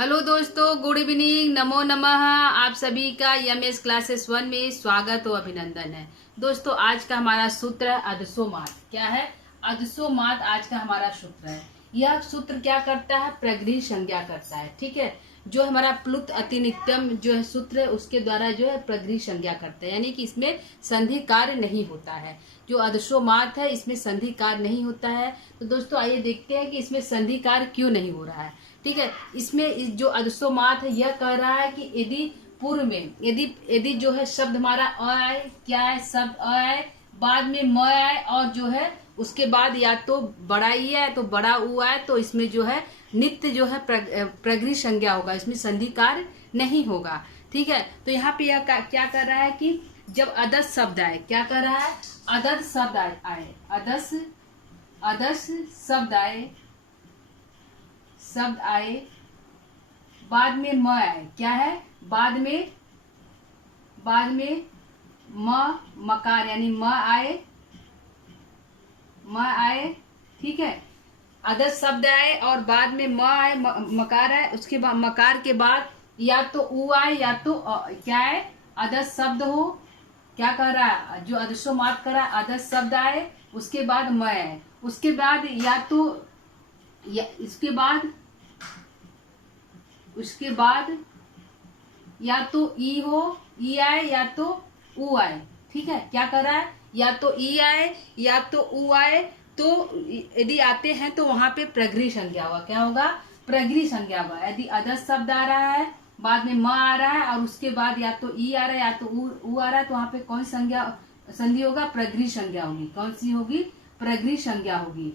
Hello दोस्तों, good evening, नमो नमः। आप सभी का एमएस क्लासेस 1 में स्वागत और अभिनंदन है। दोस्तों, आज का हमारा सूत्र है अदसोमात। क्या है? अदसोमात आज का हमारा सूत्र है। यह सूत्र क्या करता है? प्रगृह संज्ञा करता है। ठीक है, जो हमारा प्लुत अतिनित्यम जो है सूत्र है, उसके द्वारा जो है प्रगृह संज्ञा करता है, यानी कि इसमें संधि कार्य नहीं होता है। जो अदसोमात है, इसमें संधि कार्य नहीं होता है। तो दोस्तों, आइए देखते हैं कि इसमें संधि कार्य क्यों नहीं हो रहा है। ठीक है, इसमें जो अदसोमात है यह कह रहा है कि यदि पूर्व में यदि यदि जो है शब्द हमारा अ आए, क्या है, शब्द अ आए, बाद में म आए, और जो है उसके बाद या तो बड़ा ई आए तो बड़ा ऊ आए, तो इसमें जो है नित्य जो है प्रगृह संज्ञा होगा, इसमें संधि कार्य नहीं होगा। ठीक है, तो यहाँ पे यह क्या कर रहा है कि जब अदस शब्द आए, क्या कर रहा है? अदस शब्द आए, अदस शब्द आए, बाद में म आए, क्या है, बाद में मकार, यानी म आए। ठीक है, अदस शब्द आए और बाद में म आए, मकार आए, उसके बाद मकार के बाद या तो उ आए या तो क्या है, अदस शब्द हो। क्या कर रहा है? जो अदसोमात कर रहा है, अदस शब्द आए, उसके बाद म आए, उसके बाद उसके बाद या तो ई हो, ई आए या तो ऊ आए। ठीक है, क्या कर रहा है? या तो ई आए या तो ऊ आए, तो यदि आते हैं तो वहां पे प्रगृह संज्ञा होगा। क्या होगा? प्रगृह संज्ञा होगा। यदि अदस शब्द आ रहा है, बाद में म आ रहा है, और उसके बाद या तो ई आ रहा है या तो ऊ आ रहा है, तो वहां पे कौन संधि होगा? प्रगृह संज्ञा होगी। कौन सी होगी? प्रगृह संज्ञा होगी।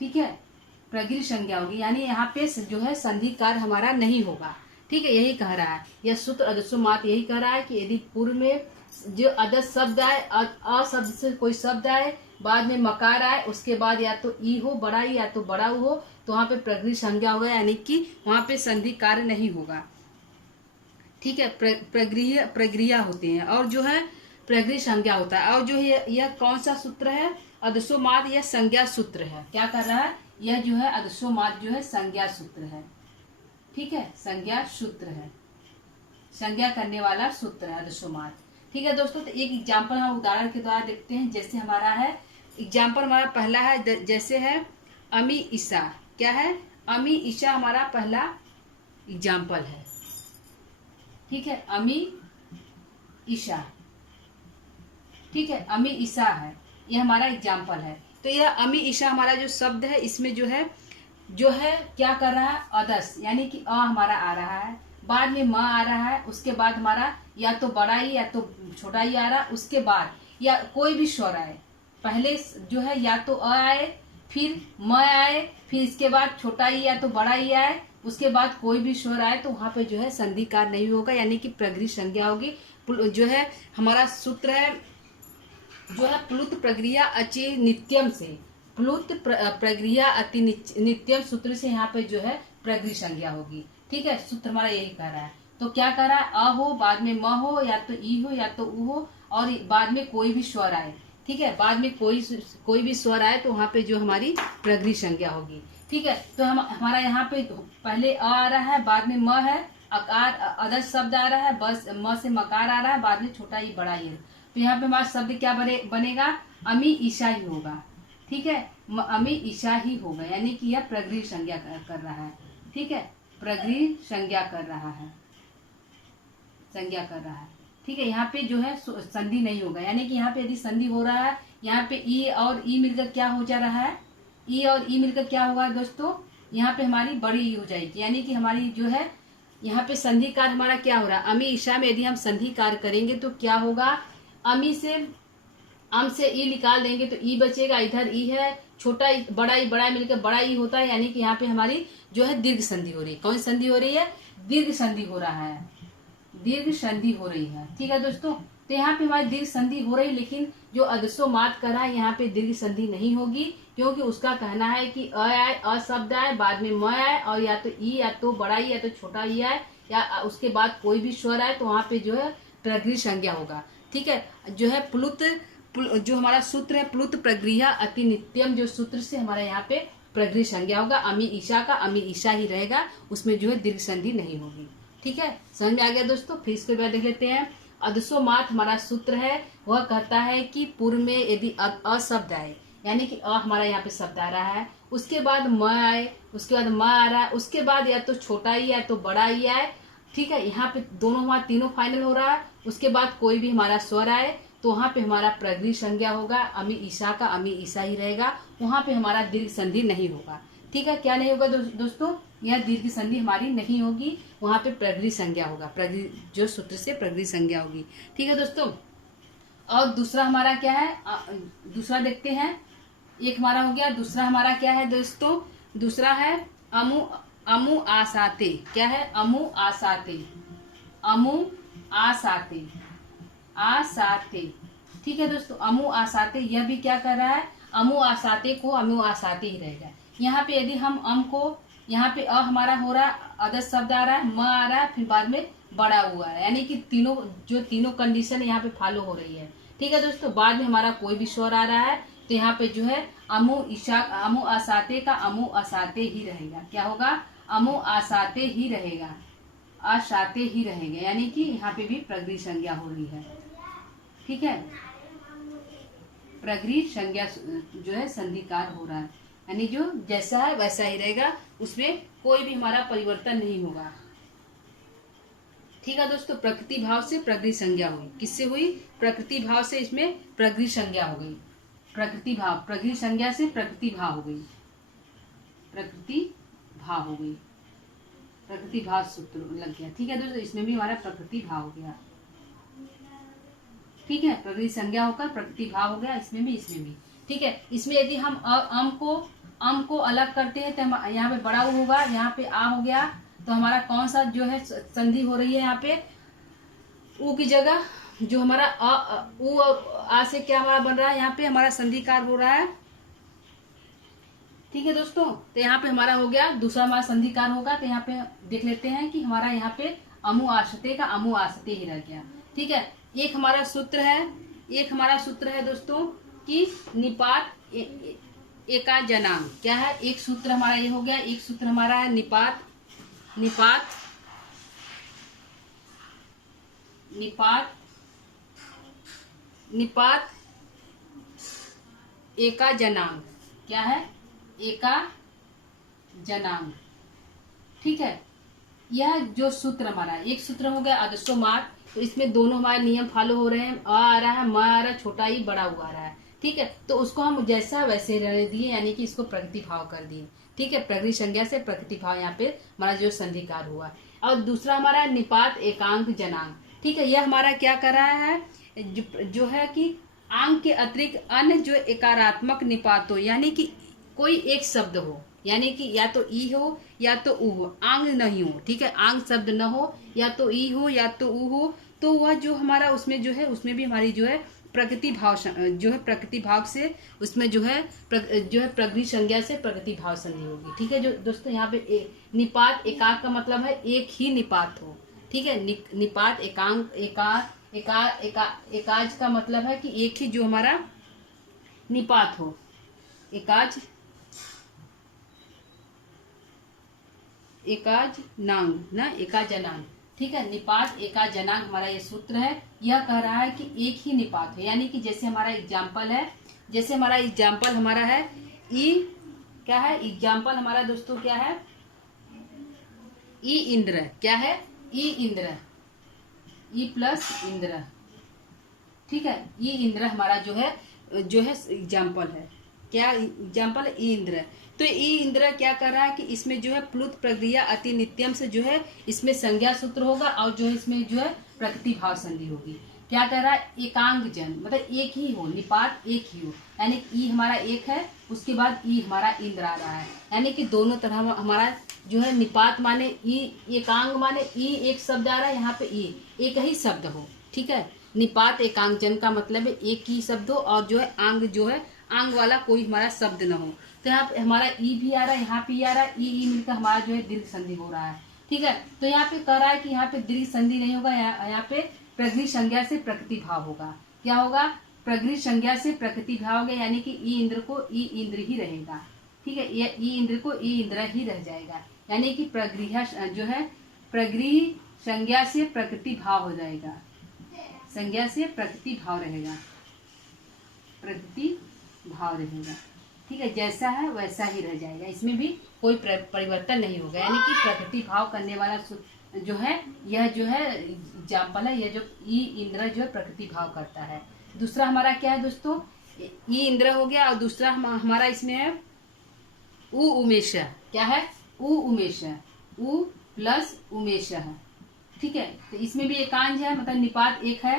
ठीक है, प्रगृह संज्ञा होगी, यानी यहाँ पे जो है संधि कार्य हमारा नहीं होगा। ठीक है, यही कह रहा है यह सूत्र अदसोमात, यही कह रहा है कि यदि पूर्व में जो अदस शब्द आए, अ शब्द से कोई शब्द आए, बाद में मकार आए, उसके बाद या तो ई हो, बड़ा ई, या तो बड़ा ऊ हो, तो वहां पे प्रगृह संज्ञा होगा, यानी कि वहां पे संधि कार्य नहीं होगा। ठीक है, प्रगृह होते हैं, और जो है प्रगृह संज्ञा होता है। और जो है यह कौन सा सूत्र है? अदसोमात, यह संज्ञा सूत्र है। क्या कर रहा है? यह जो है अदसोमात जो है संज्ञा सूत्र है। ठीक है, संज्ञा सूत्र है, संज्ञा करने वाला सूत्र है अदसोमात। ठीक है दोस्तों, तो एक एग्जाम्पल हम उदाहरण के द्वारा देखते हैं। जैसे हमारा है एग्जाम्पल, हमारा पहला है, जैसे है अमी ईशा। क्या है? अमी ईशा हमारा पहला एग्जाम्पल है। ठीक है, अमी ईशा। ठीक है, अमी ईशा है, यह हमारा एग्जाम्पल है। तो यह अमी ईशा हमारा जो शब्द है, इसमें जो है क्या कर रहा है? अदस, यानी कि अ हमारा आ रहा है, बाद में म आ रहा है, उसके बाद हमारा या तो बड़ा ई या तो छोटा ई आ रहा है, उसके बाद या कोई भी स्वर आए, पहले जो है या तो अ आए, फिर म आए, फिर इसके बाद छोटा ई या तो बड़ा ई आए, उसके बाद कोई भी स्वर आए, तो वहां पे जो है संधि कार्य नहीं होगा, यानी कि प्रगृह संज्ञा होगी। जो है हमारा सूत्र है, जो है प्लुत प्रक्रिया अचि नित्यम से, प्लुत प्रक्रिया अति नित्यम सूत्र से यहाँ पे जो है प्रगृह संज्ञा होगी। ठीक है, सूत्र हमारा यही कह रहा है। तो क्या कह रहा है? अ हो, बाद में म हो, या तो ई हो या तो उ हो, और बाद में कोई भी स्वर आए। ठीक है, बाद में कोई भी स्वर आए, तो वहां पे जो हमारी प्रगृह संज्ञा होगी। ठीक है, तो हमारा यहाँ पे पहले अ आ रहा है, बाद में म है, अकार अदस शब्द आ रहा है, बस म से मकार आ रहा है, बाद में छोटा ई बड़ा ई। तो यहाँ पे हमारा शब्द क्या बनेगा? अमी ईशा ही होगा। ठीक है, अमी ईशा ही होगा, यानी कि यह प्रगृह संज्ञा कर रहा है। ठीक है, प्रगृह संज्ञा कर रहा है, संज्ञा कर रहा है। ठीक है, यहाँ पे जो है संधि नहीं होगा, यानी कि यहाँ पे यदि संधि हो रहा है, यहाँ पे ई और ई मिलकर क्या हो जा रहा है? ई और ई मिलकर क्या होगा दोस्तों? यहाँ पे हमारी बड़ी ई हो जाएगी, यानी कि हमारी जो है यहाँ पे संधि कार्य हमारा क्या हो रहा है? अमी ईशा में यदि हम संधि कार्य करेंगे तो क्या होगा? अमी से अम से ई निकाल देंगे तो ई बचेगा, इधर ई है, छोटा ई बड़ा मिलकर बड़ा ई होता है, यानी कि यहाँ पे हमारी जो है दीर्घ संधि हो रही है। कौन संधि हो रही है? दीर्घ संधि हो रहा है, दीर्घ संधि हो रही है। ठीक है दोस्तों, तो यहाँ पे हमारी दीर्घ संधि हो रही, लेकिन जो अदसोमात कर रहा है यहाँ पे दीर्घ संधि नहीं होगी, क्योंकि उसका कहना है कि अ आए, अ शब्द आए, बाद में म आए, और या तो ई या तो बड़ा ई या तो छोटा ई आए, या उसके बाद कोई भी स्वर आए, तो वहां पे जो है प्रगृह संज्ञा होगा। ठीक है, जो है जो हमारा सूत्र है प्लुत प्रगृह अति नित्यम, जो सूत्र से हमारा यहाँ पे प्रगृह संज्ञा होगा। अमी ईशा का अमी ईशा ही रहेगा, उसमें जो है दीर्घ संधि नहीं होगी। ठीक है, समझ में आ गया दोस्तों। फिर इसके बाद देख लेते हैं अदसोमात हमारा सूत्र है, वह कहता है कि पूर्व में यदि अ शब्द आए, यानी कि अ हमारा यहाँ पे शब्द आ रहा है, उसके बाद म आए, उसके बाद म आ रहा है, उसके बाद या तो छोटा ही या तो बड़ा ही आए। ठीक है, यहाँ पे दोनों हमारा तीनों फाइनल हो रहा है। उसके बाद कोई भी हमारा स्वर आए तो वहाँ पे हमारा प्रगृह संज्ञा होगा, अमी ईशा का अमी ईशा ही रहेगा, वहाँ पे हमारा दीर्घ संधि नहीं होगा। ठीक है, क्या नहीं होगा दोस्तों, यह दीर्घ संधि हमारी नहीं होगी, वहाँ पे प्रगृह संज्ञा होगा, प्रगृह जो सूत्र से प्रगृह संज्ञा होगी। ठीक है दोस्तों, और दूसरा हमारा क्या है, दूसरा देखते हैं। एक हमारा हो गया, दूसरा हमारा क्या है दोस्तों, दूसरा है अमु अमु आसाते। क्या है, अमु आसाते, अमु आसाते, आसाते। ठीक है दोस्तों, अमु आसाते, यह भी क्या कर रहा है, अमु आसाते को अमु आसाते ही रहेगा। यहाँ पे यदि हम अम को, यहाँ पे अ हमारा हो रहा है, अदस शब्द आ रहा है, म आ रहा है, फिर बाद में बड़ा हुआ है, यानी कि तीनों कंडीशन यहाँ पे फॉलो हो रही है। ठीक है दोस्तों, बाद में हमारा कोई भी स्वर आ रहा है तो यहाँ पे जो है अमु ईशा अमु आसाते का अमु आसाते ही रहेगा। क्या होगा, अमु आसाते ही रहेगा, आसाते ही रहेगा, यानी कि यहाँ पे भी प्रगृह संज्ञा हो रही है। ठीक है, प्रगृह संज्ञा जो है संधिकार हो रहा है, यानी जो जैसा है वैसा ही रहेगा, उसमें कोई भी हमारा परिवर्तन नहीं होगा। ठीक है दोस्तों, प्रकृति भाव से प्रगृह संज्ञा हुई, किससे हुई, प्रकृति भाव से इसमें प्रगृह संज्ञा हो गई। प्रकृति भाव, प्रगृह संज्ञा से प्रकृति भाव हो गई, प्रकृति भाव हो गई, प्रकृति भाव सूत्र लग गया। ठीक है दोस्तों, इसमें भी हमारा प्रकृति भाव हो गया। ठीक है, प्रगृह संज्ञा होकर प्रकृति भाव हो गया, इसमें भी इसमें भी। ठीक है, इसमें यदि हम अम को अलग करते हैं तो यहाँ पे बड़ा होगा, यहाँ पे आ हो गया, तो हमारा कौन सा जो है संधि हो रही है, यहाँ पे ऊ की जगह जो हमारा ऊ आ से क्या हमारा बन रहा है, यहाँ पे हमारा संधिकार हो रहा है। ठीक है दोस्तों, तो यहाँ पे हमारा हो गया, दूसरा हमारा संधिकार होगा, तो यहाँ पे देख लेते हैं कि हमारा यहाँ पे अमु आसते का अमु आसते ही रह गया। ठीक है, एक हमारा सूत्र है दोस्तों कि निपात एका जनांग। क्या है, एक सूत्र हमारा ये हो गया, एक सूत्र हमारा है निपात निपात निपात निपात एका जनांग। क्या है, एका जनांग। ठीक है, यह जो सूत्र हमारा एक सूत्र हो गया आदर्शोमात, तो इसमें दोनों हमारे नियम फॉलो हो रहे हैं, आ रहा है, म आ रहा है, छोटा ही बड़ा हुआ रहा है। ठीक है, तो उसको हम जैसा वैसे रहने दिए, यानी कि इसको प्रकृति भाव कर दिए। ठीक है, प्रगृह संज्ञा से प्रकृति भाव यहाँ पे हमारा जो संधिकार हुआ। और दूसरा हमारा निपात एकांक जनांग। ठीक है, यह हमारा क्या कर रहा है, जो है कि आंग के अतिरिक्त अन्य जो एकारात्मक निपात हो, यानी कि कोई एक शब्द हो, यानी कि या तो ई हो या तो ऊ हो, आंग नहीं हो। ठीक है, आंग शब्द न हो, या तो ई हो या तो ऊ हो, तो वह जो हमारा उसमें जो है, उसमें भी हमारी जो है प्रकृति भाव जो है, प्रकृति भाव से उसमें जो है प्रगृह संज्ञा से प्रकृति भाव संधि होगी। ठीक है जो दोस्तों, यहाँ पे निपात एकाक का मतलब है एक ही निपात हो। ठीक है, निपात एकांक एकाज का मतलब है कि एक ही जो हमारा निपात हो, एकाज नांग ना, एकाजनांग। ठीक है, निपात एकाजनांग हमारा ये सूत्र है, यह कह रहा है कि एक ही निपात है, यानी कि जैसे हमारा एग्जाम्पल है, जैसे हमारा एग्जाम्पल हमारा है ई, क्या है एग्जाम्पल हमारा दोस्तों, क्या है ई इंद्र। क्या है, ई इंद्र, ई प्लस इंद्र। ठीक है, ई इंद्र हमारा जो है एग्जाम्पल है। क्या एग्जाम्पल, ई इंद्र। तो ई इंद्र क्या कर रहा है कि इसमें जो है प्लुत प्रक्रिया अति नित्यम से जो है इसमें संज्ञा सूत्र होगा, और जो है इसमें जो है प्रकृति भाव संधि होगी। क्या कर रहा है, एकांग जन, मतलब एक ही हो, निपात एक ही हो, यानी ई हमारा एक है, उसके बाद ई हमारा इंद्र आ रहा है, यानी कि दोनों तरह हमारा जो है निपात माने ई, एकांग माने ई एक शब्द आ रहा है, यहाँ पे ई एक ही शब्द हो। ठीक है, निपात एकांग जन का मतलब है एक ही शब्द हो, और जो है आंग जो है आंग वाला कोई हमारा शब्द न हो। तो यहाँ पे हमारा ई भी आ रहा है, यहाँ पे आ रहा है, ई मिलकर हमारा जो है दीर्घ संधि हो रहा है। ठीक है, तो यहाँ पे कह रहा है कि यहाँ पे दीर्घ संधि नहीं होगा, यहाँ पे प्रगृह संज्ञा से प्रकृति भाव होगा। क्या होगा, प्रगृह संज्ञा से प्रकृति भाव होगा, यानी कि ई इंद्र को ई इंद्र ही रहेगा। ठीक है, ये ई इंद्र को ई इंद्र ही रह जाएगा, यानी कि प्रगृह जो है प्रगृह संज्ञा से प्रकृति भाव हो जाएगा, संज्ञा से प्रकृति भाव रहेगा, प्रकृति भाव रहेगा। ठीक है, जैसा है वैसा ही रह जाएगा, इसमें भी कोई परिवर्तन नहीं होगा, यानी कि प्रकृति भाव करने वाला जो है यह जो है एग्जाम्पल है, यह जो ई इंद्र जो है प्रकृति भाव करता है। दूसरा हमारा क्या है दोस्तों, ई इंद्र हो गया, और दूसरा हमारा इसमें है उ उमेश। क्या है, उ उमेश, उ प्लस उमेश है। ठीक है, तो इसमें भी एकांज है, मतलब निपात एक है,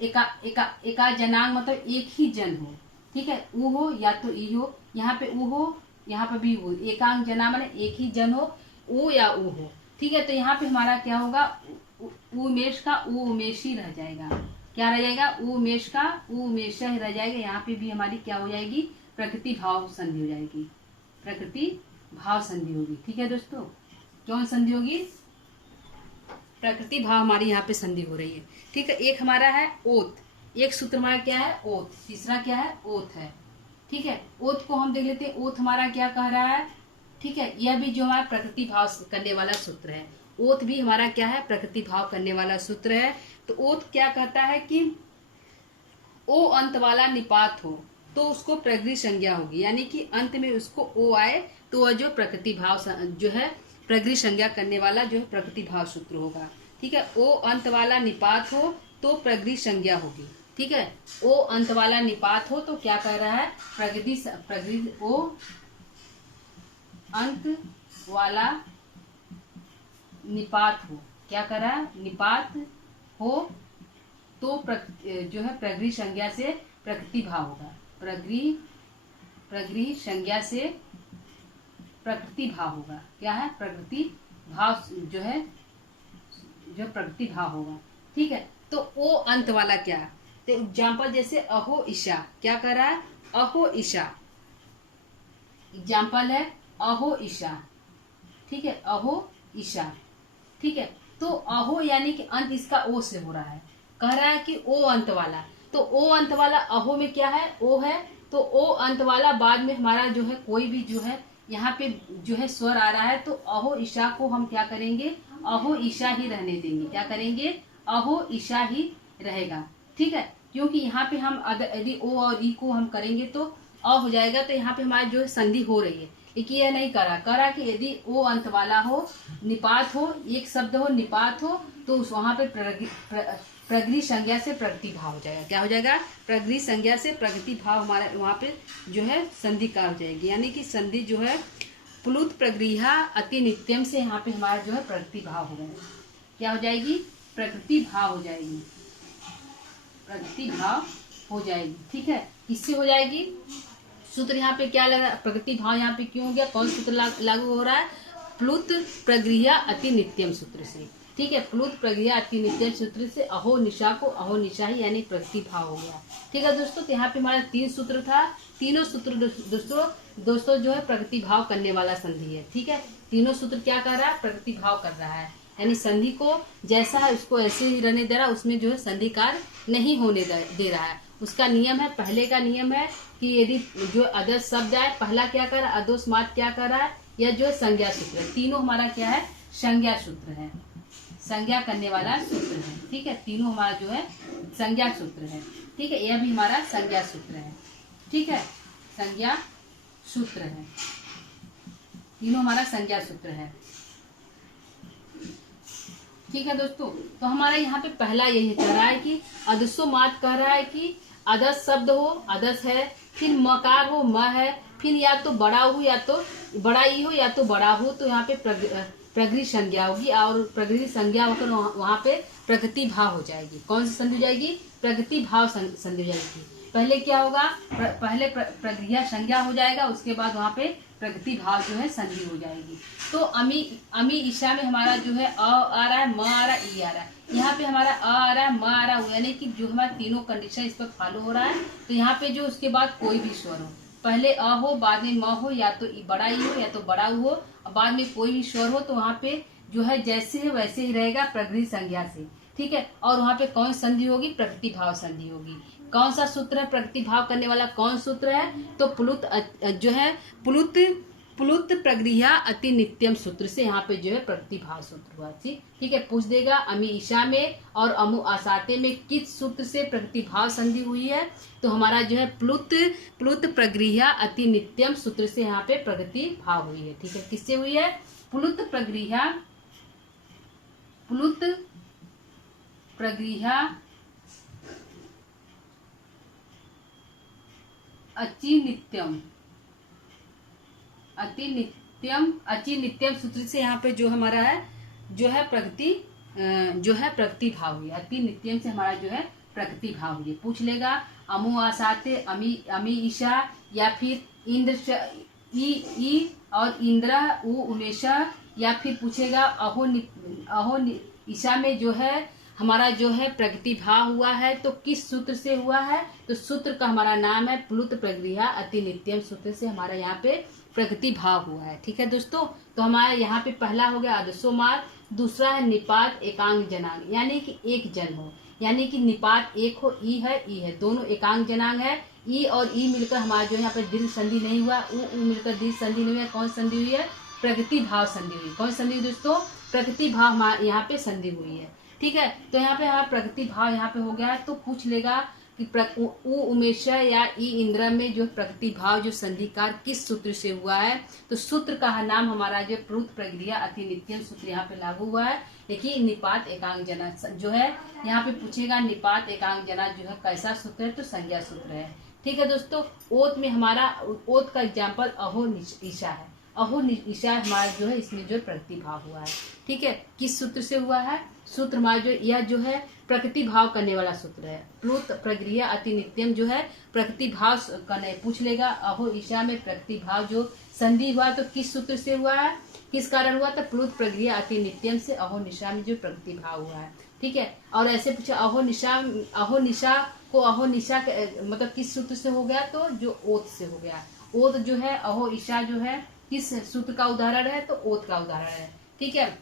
एका जनांग मतलब एक ही जन हो। ठीक है, उ हो या तो ई हो, यहाँ पे उ हो यहाँ पे भी हो, एकांग जना माने एक ही जन हो, उ या उ हो। ठीक है, तो यहाँ पे हमारा क्या होगा, उमेश का उ उमेश ही रह जाएगा। क्या रह जाएगा, उ उमेश का उ उमेश ही रह जाएगा। यहाँ पे भी हमारी क्या हो जाएगी, प्रकृति भाव संधि हो जाएगी, प्रकृति भाव संधि होगी। ठीक है दोस्तों, कौन संधि होगी, प्रकृति भाव हमारी यहाँ पे संधि हो रही है। ठीक है, एक हमारा है ओत, एक सूत्र हमारा क्या है ओत, तीसरा क्या है ओत है। ठीक है, ओत को हम देख लेते हैं, ओत हमारा क्या कह रहा है। ठीक है, यह भी जो हमारा प्रकृति भाव करने वाला सूत्र है, ओत भी हमारा क्या है प्रकृति भाव करने वाला सूत्र है। तो ओत क्या कहता है कि ओ अंत वाला निपात हो तो उसको प्रगृह संज्ञा होगी, यानी कि अंत में उसको ओ आए तो वह जो प्रकृति भाव जो है प्रगृह संज्ञा करने वाला जो है प्रकृति भाव सूत्र होगा। ठीक है, ओ अंत वाला निपात हो तो प्रगृह संज्ञा होगी। ठीक है, ओ अंत वाला निपात हो तो क्या कह रहा है, प्रगृह ओ अंत वाला निपात हो, क्या कर रहा है, निपात हो तो जो है प्रगृह संज्ञा से प्रकृति भाव होगा, प्रगृह संज्ञा से प्रकृति भाव होगा। क्या है, प्रकृति भाव जो है जो प्रकृति भाव होगा। ठीक है, तो ओ अंत वाला क्या, तो एग्जाम्पल जैसे अहो ईशा, क्या कर रहा है, अहो ईशा, एग्जाम्पल है अहो ईशा। ठीक है, अहो ईशा। ठीक है, तो अहो यानी कि अंत इसका ओ से हो रहा है, कह रहा है कि ओ अंत वाला, तो ओ अंत वाला अहो में क्या है, ओ है, तो ओ अंत वाला बाद में हमारा जो है कोई भी जो है यहाँ पे जो है स्वर आ रहा है, तो अहो ईशा को हम क्या करेंगे, अहो ईशा ही रहने देंगे। क्या करेंगे, अहो ईशा ही रहेगा। ठीक है, क्योंकि यहाँ पे हम अगर यदि ओ और ई को हम करेंगे तो अ हो जाएगा, तो यहाँ पे हमारी जो है संधि हो रही है, लेकिन यह नहीं करा कि यदि ओ अंत वाला हो, निपात हो, एक शब्द हो निपात हो, तो उस वहां पे प्रगृह संज्ञा से प्रकृति भाव हो जाएगा। क्या हो जाएगा, प्रगृह संज्ञा से प्रकृति भाव हमारा वहां पे जो है संधि का हो जाएगी, यानी कि संधि जो है प्लुत प्रगृह अति नित्यम से यहाँ पे हमारा जो है प्रकृति भाव हो जाएगा। क्या हो जाएगी, प्रकृति भाव हो जाएगी, प्रकृति भाव हो जाएगी। ठीक है, किससे हो जाएगी, सूत्र यहाँ पे क्या लग रहा है, प्रकृति भाव यहाँ पे क्यों हो गया, कौन सूत्र लागू हो रहा है, प्लुत प्रगृह अति नित्यम सूत्र से। ठीक है, प्लुत प्रगृह अति नित्यम सूत्र से अहो निशा को अहो निशा ही यानी प्रकृति भाव हो गया। ठीक है दोस्तों, तो यहाँ पे हमारा 3 सूत्र था, तीनों सूत्र दोस्तों जो है प्रकृति भाव करने वाला संधि है। ठीक है, तीनों सूत्र क्या कर रहा है, प्रकृति भाव कर रहा है, यानी संधि को जैसा है उसको ऐसे ही रहने दे रहा है, उसमें जो है संधि कार्य नहीं होने दे रहा है। उसका नियम है, पहले का नियम है कि यदि जो अदर्श शब्द आए, पहला क्या कर रहा है, अदोष मात क्या कर रहा है, यह जो है संज्ञा सूत्र है। तीनों हमारा क्या है, संज्ञा सूत्र है, संज्ञा करने वाला सूत्र है। ठीक है, तीनों हमारा जो है संज्ञा सूत्र है। ठीक है, यह भी हमारा संज्ञा सूत्र है। ठीक है, संज्ञा सूत्र है, तीनों हमारा संज्ञा सूत्र है। ठीक है दोस्तों, तो हमारा यहाँ पे पहला यही कह रहा है कि अदसो मात कह रहा है कि अदस शब्द हो, अदस है, फिर मकार हो, म है, फिर या तो बड़ा हो या तो बड़ा ई हो या तो बड़ा हो, तो यहाँ पे प्रगृह संज्ञा होगी, और प्रगृह संज्ञा होकर वहाँ पे प्रकृति भाव हो जाएगी। कौन सी संधि हो जाएगी, प्रकृति भाव संधि हो जाएगी। पहले क्या होगा, पहले प्रगृह संज्ञा हो जाएगा, उसके बाद वहाँ पे प्रकृति भाव जो है संधि हो जाएगी। तो अमी ईशा में हमारा जो है अ आ रहा है, म आ रहा है, ई आ रहा है, यहाँ पे हमारा अ आ रहा है, म आ रहा है, यानी कि जो हमारा तीनों कंडीशन इस पर फॉलो हो रहा है। तो यहाँ पे जो उसके बाद कोई भी स्वर हो, पहले अ हो, बाद में म हो, या तो बड़ा ई हो या तो बड़ा उ हो, और बाद में कोई भी स्वर हो, तो वहाँ पे जो है जैसे है वैसे ही रहेगा प्रगृह संज्ञा से। ठीक है, और वहाँ पे कौन संधि होगी, प्रकृति भाव संधि होगी। कौन सा सूत्र है प्रतिभाव करने वाला, कौन सूत्र है? तो प्लुत प्रगृह्य अति नित्यम सूत्र से यहाँ पे जो है प्रतिभाव सूत्र हुआ। ठीक है, पूछ देगा अमी ईशा में और अमु आसाते में किस सूत्र से प्रतिभाव संधि हुई है? तो हमारा जो है प्लुत प्रगृह्य अति नित्यम सूत्र से यहाँ पे प्रतिभाव हुई है। ठीक है, किससे हुई है? प्लुत प्रगृह्य अति नित्यम सूत्र से यहाँ पे जो हमारा है जो है प्रतिभाव हुई। अति नित्यम से हमारा जो है प्रतिभाव हुई। पूछ लेगा अमु आसाते अमी ईशा या फिर इंद्र ई और इंद्र उ उमेशा, या फिर पूछेगा अहो ईशा में जो है हमारा जो है प्रतिभाव हुआ है तो किस सूत्र से हुआ है? तो सूत्र का हमारा नाम है प्लुत प्रगृह्य अति नित्यम सूत्र से हमारा यहाँ पे प्रतिभाव हुआ है। ठीक है दोस्तों, तो हमारा यहाँ पे पहला हो गया आदर्शोमार, दूसरा है निपात एकांग जनांग, यानी कि एक जन हो, यानी कि निपात एक हो, ई है, दोनों एकांग जनांग है। ई और ई मिलकर हमारा जो यहाँ पे दीर्घ संधि नहीं हुआ, उ मिलकर दीर्घ संधि नहीं हुआ। कौन संधि हुई है? प्रगतिभाव संधि हुई। कौन संधि हुई दोस्तों? प्रगतिभाव यहाँ पे संधि हुई है। ठीक है, तो यहाँ पे हमारा प्रगतिभाव यहाँ पे हो गया है। तो पूछ लेगा कि उ उमेशा या ई इंद्र में जो प्रतिभाव जो संधिकार किस सूत्र से हुआ है? तो सूत्र का नाम हमारा जो प्लुत प्रगृह्य अति नित्यम सूत्र यहाँ पे लागू हुआ है। देखिए निपात एकांग जना जो है यहाँ पे पूछेगा निपात एकांग जना जो है कैसा सूत्र है? तो संज्ञा सूत्र है। ठीक है दोस्तों, ओत में हमारा ओत का एग्जाम्पल अहो ईशा है। अहो ईशा हमारा जो है इसमें जो प्रतिभाव हुआ है। ठीक है, किस सूत्र से हुआ है? सूत्र हमारा जो यह जो है प्रतिभाव करने वाला सूत्र है। प्लुत प्रगृह्य अति नित्यम जो है प्रतिभाव करने पूछ लेगा। अहो ईशा में प्रतिभाव जो संधि हुआ तो किस सूत्र से हुआ है? किस कारण हुआ? तो प्लुत प्रगृह्य अति नित्यम से अहो निशा में जो प्रतिभाव हुआ है। ठीक है, और ऐसे पूछा अहो निशा मतलब किस सूत्र से हो गया? तो जो ओत से हो गया। ओत जो है अहो ईशा जो है किस सूत्र का उदाहरण है? तो ओत का उदाहरण है। ठीक है,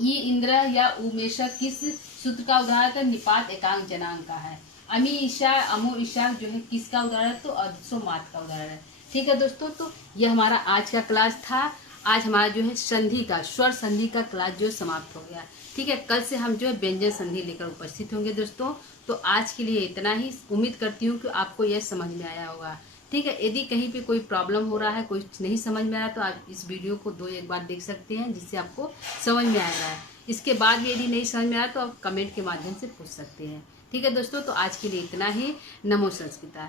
ई इंद्र या उमेशा किस सूत्र का उदाहरण है? निपात एकांग जनांग का है। अमी ईशा अमु ईशा जो है किसका उदाहरण है? तो अदसोमात का उदाहरण है। ठीक है दोस्तों, तो यह हमारा आज का क्लास था। आज हमारा जो है संधि का स्वर संधि का क्लास जो समाप्त हो गया। ठीक है, कल से हम जो है व्यंजन संधि लेकर उपस्थित होंगे दोस्तों। तो आज के लिए इतना ही। उम्मीद करती हूँ कि आपको यह समझ में आया होगा। ठीक है, यदि कहीं पे कोई प्रॉब्लम हो रहा है, कोई नहीं समझ में आ रहा तो आप इस वीडियो को 2-1 बार देख सकते हैं, जिससे आपको समझ में आएगा। इसके बाद भी यदि नहीं समझ में आ रहा तो आप कमेंट के माध्यम से पूछ सकते हैं। ठीक है दोस्तों, तो आज के लिए इतना ही। नमो संस्कृता।